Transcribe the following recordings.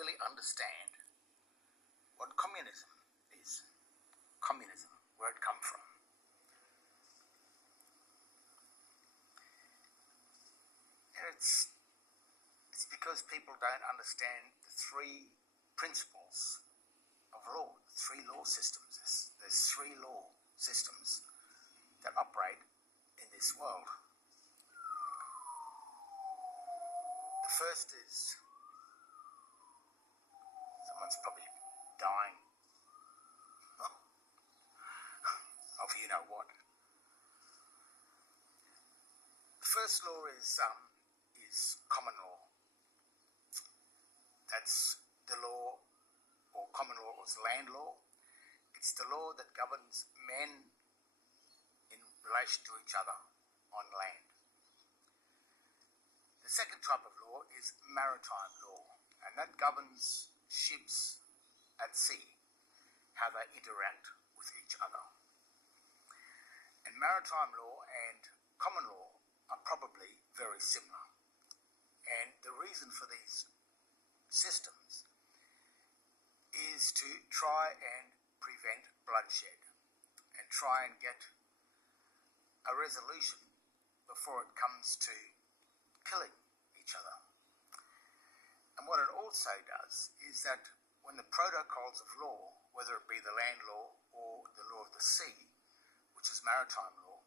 really understand what communism is. Communism, where it come from. And it's because people don't understand the three principles of law, the three law systems. There's three law systems that operate in this world. The first is, someone's probably dying of you know what. The first law is common law. That's the law, or common law is land law. It's the law that governs men in relation to each other on land. The second type of law is maritime law, and that governs ships at sea, how they interact with each other. And maritime law and common law are probably very similar. And the reason for these systems is to try and prevent bloodshed and try and get a resolution before it comes to killing each other. And what it also does is that when the protocols of law, whether it be the land law or the law of the sea, which is maritime law,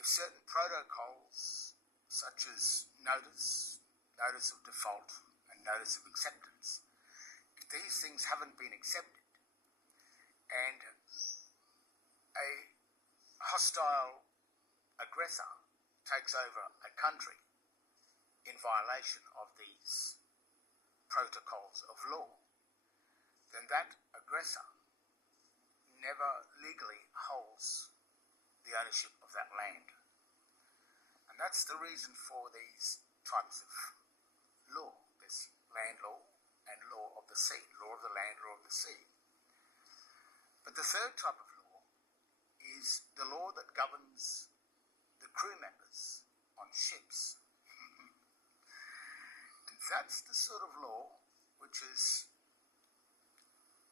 if certain protocols such as notice of default and notice of acceptance, if these things haven't been accepted and a hostile aggressor takes over a country in violation of these protocols of law, then that aggressor never legally holds the ownership of that land. And that's the reason for these types of law, this land law and law of the sea, law of the land, law of the sea. But the third type of law is the law that governs the crew members on ships. And that's the sort of law which is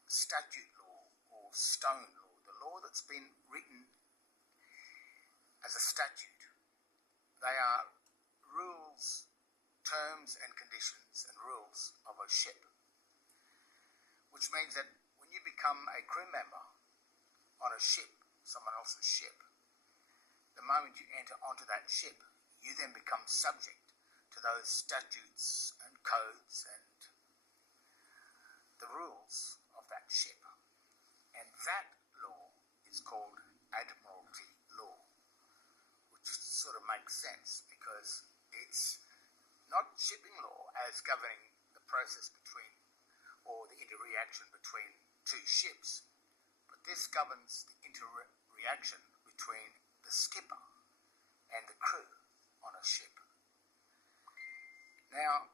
statute law or stone law, the law that's been written as a statute. They are rules, terms and conditions and rules of a ship, which means that when you become a crew member on a ship, someone else's ship, the moment you enter onto that ship, you then become subject to those statutes and codes and the rules of that ship. And that law is called admiralty law, which sort of makes sense because it's not shipping law as governing the process between or the interreaction between two ships, but this governs the interreaction between the skipper and the crew on a ship. Now,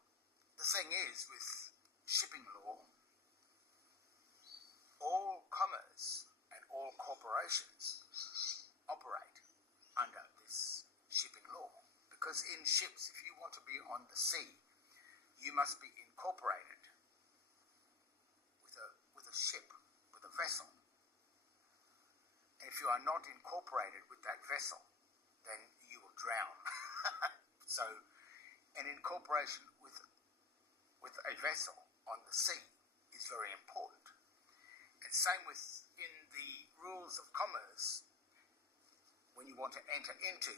the thing is, with shipping law, all commerce and all corporations operate under this shipping law. Because in ships, if you want to be on the sea, you must be incorporated with a ship, with a vessel. And if you are not incorporated with that vessel, then you will drown. So, an incorporation with a vessel on the sea is very important. And same with in the rules of commerce, when you want to enter into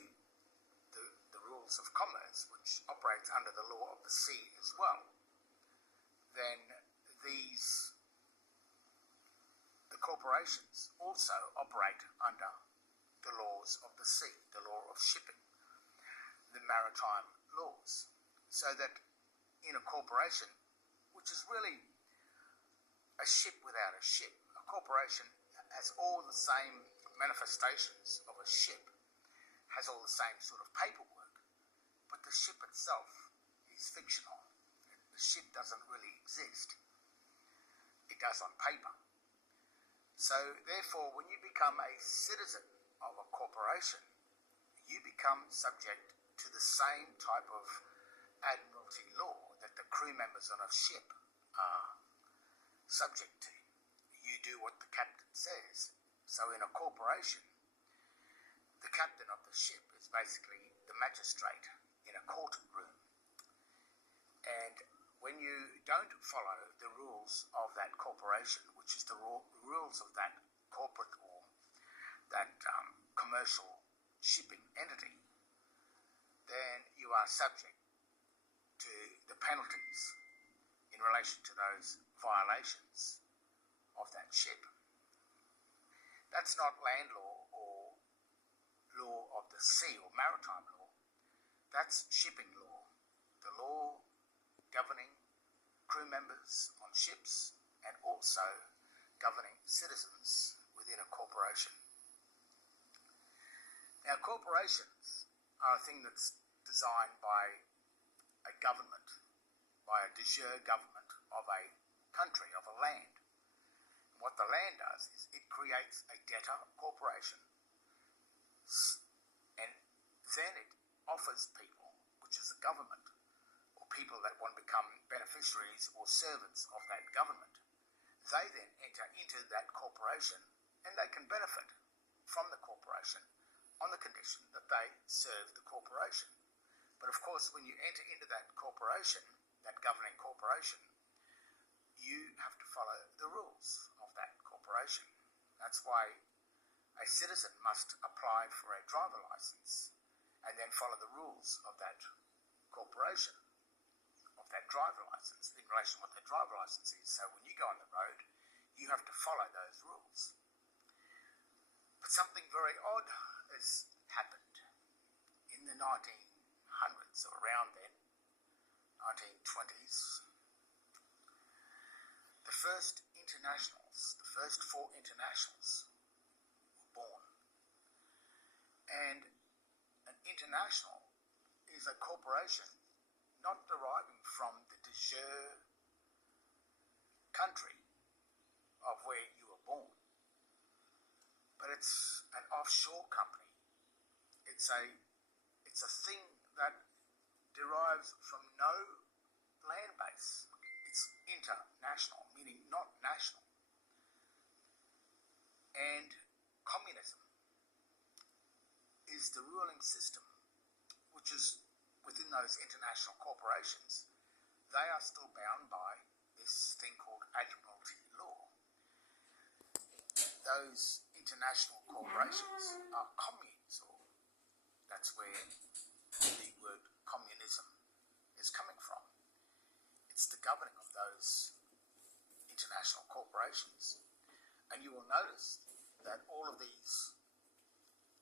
the rules of commerce, which operates under the law of the sea as well, then the corporations also operate under the laws of the sea, the law of shipping, the maritime laws. So that in a corporation, which is really a ship without a ship, a corporation has all the same manifestations of a ship, has all the same sort of paperwork, but the ship itself is fictional. The ship doesn't really exist. It does on paper. So therefore, when you become a citizen of a corporation, you become subject to the same type of admiralty law that the crew members on a ship are subject to. You do what the captain says. So in a corporation, the captain of the ship is basically the magistrate in a courtroom. And when you don't follow the rules of that corporation, which is the rules of that corporate or that commercial shipping entity, then you are subject to the penalties in relation to those violations of that ship. That's not land law or law of the sea or maritime law. That's shipping law, the law governing crew members on ships and also governing citizens within a corporation. Now, corporations are a thing that's designed by a government, by a de jure government of a country, of a land. And what the land does is it creates a debtor corporation, and then it offers people, which is the government, or people that want to become beneficiaries or servants of that government. They then enter into that corporation and they can benefit from the corporation on the condition that they serve the corporation. But of course, when you enter into that corporation, that governing corporation, you have to follow the rules of that corporation. That's why a citizen must apply for a driver license and then follow the rules of that corporation, of that driver license, in relation to what that driver license is. So when you go on the road, you have to follow those rules. But something very odd has happened in the 1900s, or around then, 1920s. The first internationals, the first 4 internationals were born. And an international is a corporation not deriving from the de jure country of where you were born, but it's an offshore company. It's a thing that derives from no land base. It's international, meaning not national. And communism is the ruling system, which is within those international corporations. They are still bound by this thing called admiralty law. Those international corporations are communes, or that's where the word communism is coming from. It's the governing of those international corporations. And you will notice that all of these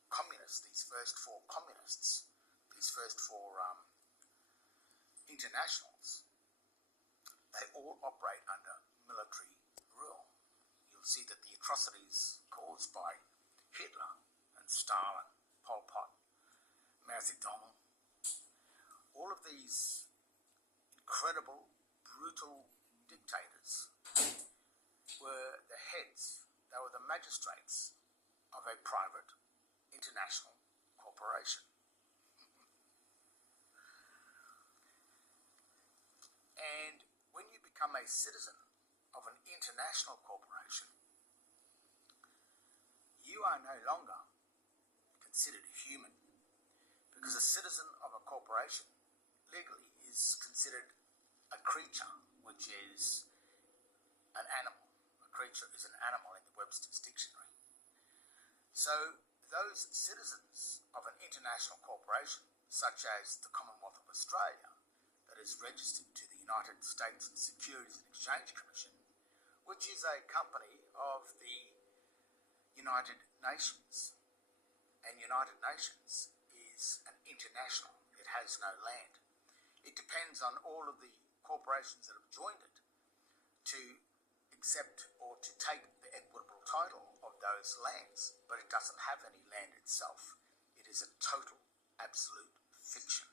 communists, these first 4 communists, these first 4 internationals, they all operate under military rule. You'll see that the atrocities caused by Hitler and Stalin, Pol Pot, Mao Zedong, all of these incredible, brutal dictators were the heads, they were the magistrates of a private international corporation. And when you become a citizen of an international corporation, you are no longer considered human, because a citizen of a corporation legally is considered a creature, which is an animal. A creature is an animal in the Webster's Dictionary. So those citizens of an international corporation, such as the Commonwealth of Australia, that is registered to the United States Securities and Exchange Commission, which is a company of the United Nations. And United Nations is an international. It has no land. It depends on all of the corporations that have joined it to accept or to take the equitable title of those lands, but it doesn't have any land itself. It is a total, absolute fiction.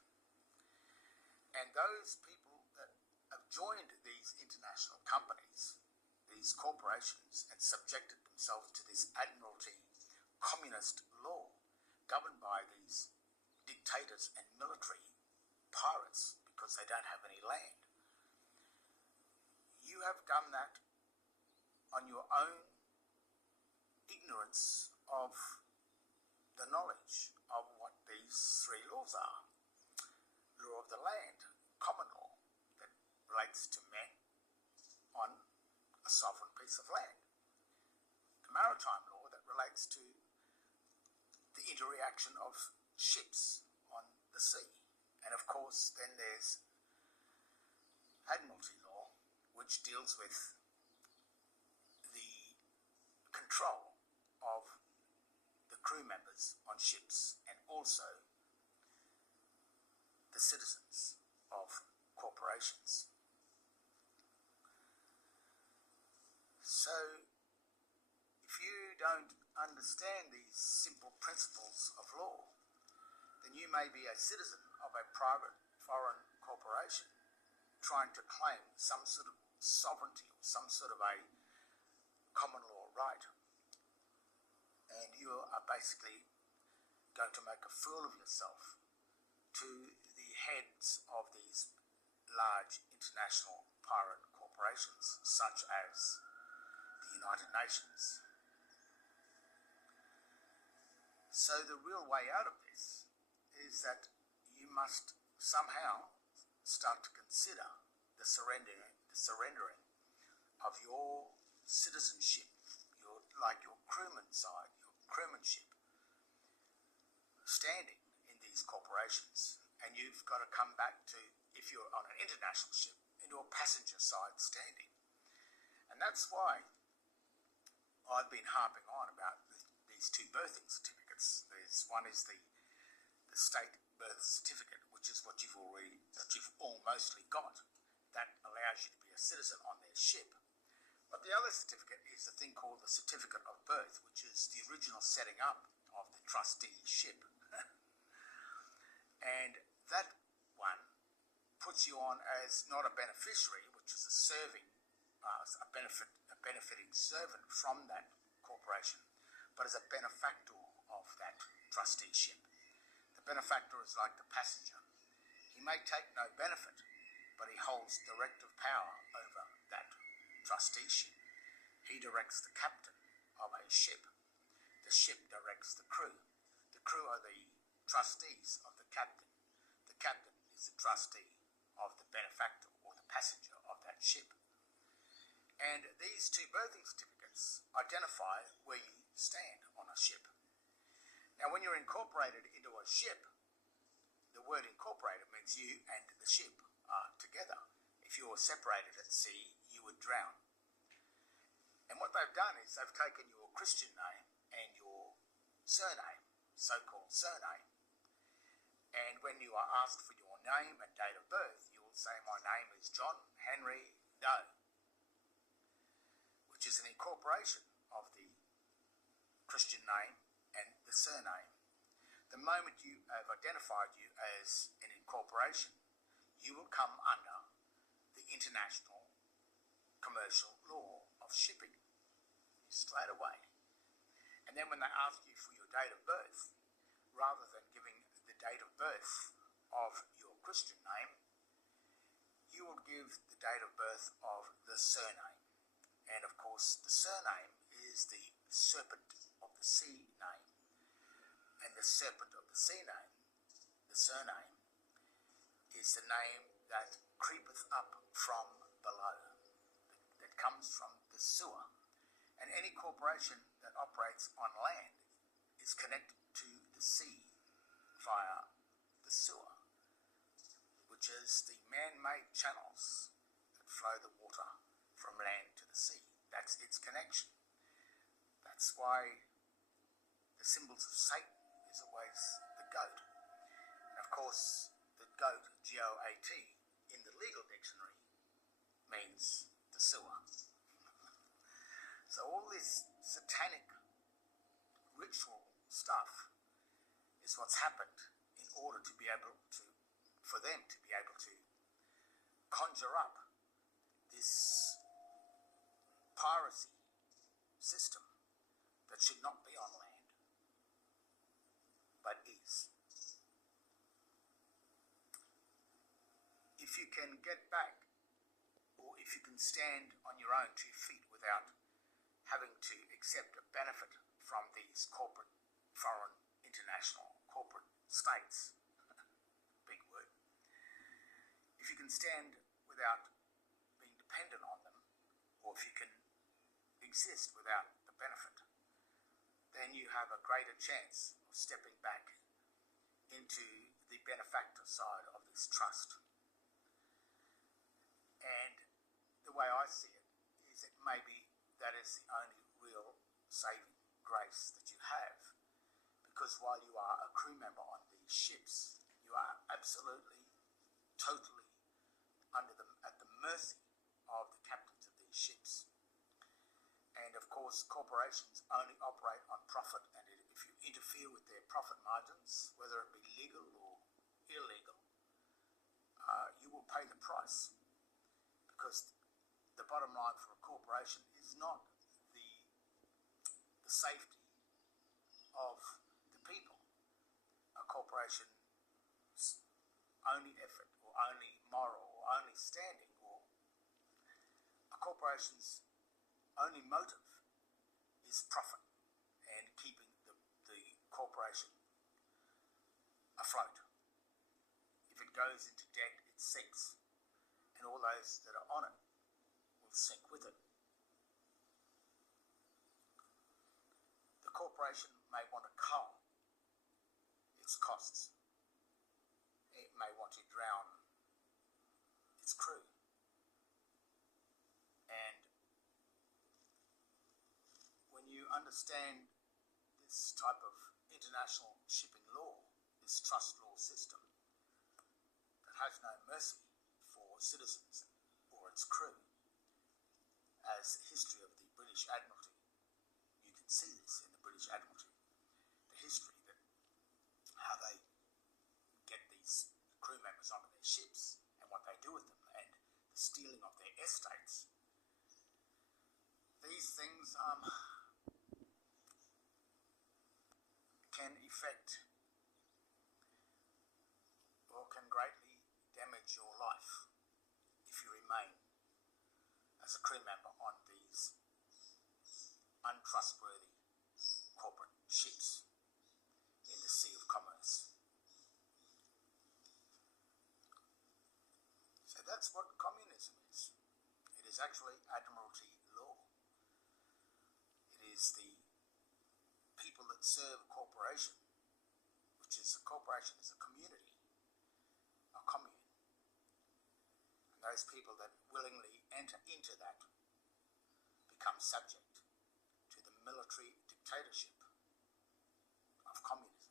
And those people that have joined these international companies, these corporations, and subjected themselves to this admiralty communist law governed by these dictators and military pirates because they don't have any land, you have done that on your own ignorance of the knowledge of what these three laws are. Law of the land, common law, that relates to men on a sovereign piece of land. The maritime law that relates to the interaction of ships on the sea. And of course, then there's admiralty law, which deals with the control of the crew members on ships and also the citizens of corporations. So, if you don't understand these simple principles of law, then you may be a citizen of a private foreign corporation trying to claim some sort of sovereignty or some sort of a common law right. And you are basically going to make a fool of yourself to the heads of these large international pirate corporations, such as the United Nations. So the real way out of this is that you must somehow start to consider the surrendering of your citizenship, your crewman side, your crewmanship, standing in these corporations. And you've got to come back to, if you're on an international ship, into a passenger side standing. And that's why I've been harping on about these two birthing certificates. One is the state birth certificate, which is what you've almostly got. That allows you to be a citizen on their ship. But the other certificate is the thing called the certificate of birth, which is the original setting up of the trustee ship. And that one puts you on as not a beneficiary, which is a benefiting servant from that corporation, but as a benefactor of that trusteeship. The benefactor is like the passenger. He may take no benefit, but he holds directive power over that trusteeship. He directs the captain of a ship. The ship directs the crew. The crew are the trustees of the captain. The captain is the trustee of the benefactor or the passenger of that ship. And these two birthing certificates identify where you stand on a ship. Now, when you're incorporated into a ship, the word incorporated means you and the ship are together. If you were separated at sea, you would drown. And what they've done is they've taken your Christian name and your surname, so-called surname. And when you are asked for your name and date of birth, you will say, my name is John Henry Doe, which is an incorporation of the Christian name and the surname. The moment you have identified you as an incorporation, you will come under the international commercial law of shipping straight away. And then when they ask you for your date of birth, rather than giving the date of birth of your Christian name, you will give the date of birth of the surname. And of course, the surname is the serpent of the sea name. And the serpent of the sea name, the surname, is the name that creepeth up from below, that comes from the sewer. And any corporation that operates on land is connected to the sea via the sewer, which is the man-made channels that flow the water from land to the sea. That's its connection. That's why the symbols of Satan is always the goat. And of course, the goat, G-O-A-T, in the legal dictionary means the sewer. So all this satanic ritual stuff is what's happened in order to be able to, for them to be able to conjure up this piracy system that should not be on land, but is. If you can get back or if you can stand on your own 2 feet without having to accept a benefit from these corporate, foreign, international, corporate states, big word. If you can stand without being dependent on them, or if you can exist without the benefit, then you have a greater chance of stepping back into the benefactor side of this trust. And the way I see it is that maybe that is the only real saving grace that you have, because while you are a crew member on these ships, you are absolutely, totally at the mercy of the captains of these ships. And of course, corporations only operate on profit, and if you interfere with their profit margins, whether it be legal or illegal, you will pay the price. Because the bottom line for a corporation is not the safety of the people. A corporation's only effort, or only moral, or only standing, or a corporation's only motive is profit and keeping the corporation afloat. If it goes into debt, it sinks, and all those that are on it will sink with it. The corporation may want to cull its costs. It may want to drown its crew. And when you understand this type of international shipping law, this trust law system that has no mercy for citizens or its crew, as the history of the British Admiralty, you can see this in the British Admiralty, the history that how they get these crew members onto their ships and what they do with them, and the stealing of their estates. These things can affect or can greatly damage your life if you remain as a crew member on these untrustworthy corporate ships in the Sea of Commerce. So that's what communism is. It is actually Admiralty law. It is the people that serve a corporation, which is a corporation is a community, a commune. And those people that willingly enter into that become subject to the military dictatorship of communism.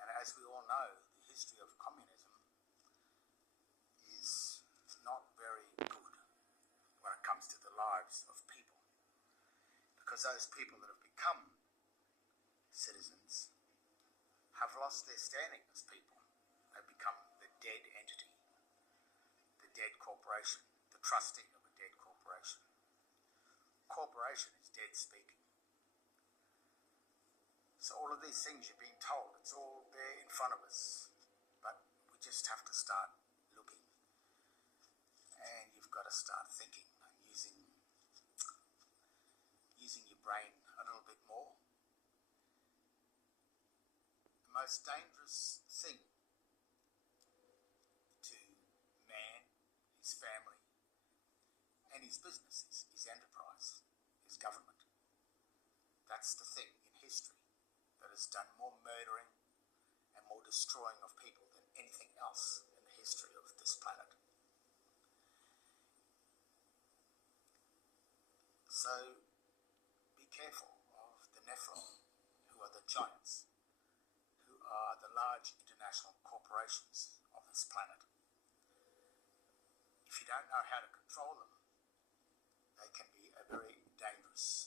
And as we all know, the history of communism is not very good when it comes to the lives of people, because those people that have become citizens have lost their standing as people. They've become the dead entity, the dead corporation, the trustee of a dead corporation. Corporation is dead speaking. So all of these things you're being told, it's all there in front of us, but we just have to start looking, and you've got to start thinking and using your brain a little bit more. The most dangerous thing to man, his family, and his business is his enterprise, his government. That's the thing in history that has done more murdering and more destroying of people than anything else in the history of this planet. So be careful of the Nephilim, who are the giants, who are the large international corporations of this planet. If you don't know how to control them, they can be a very dangerous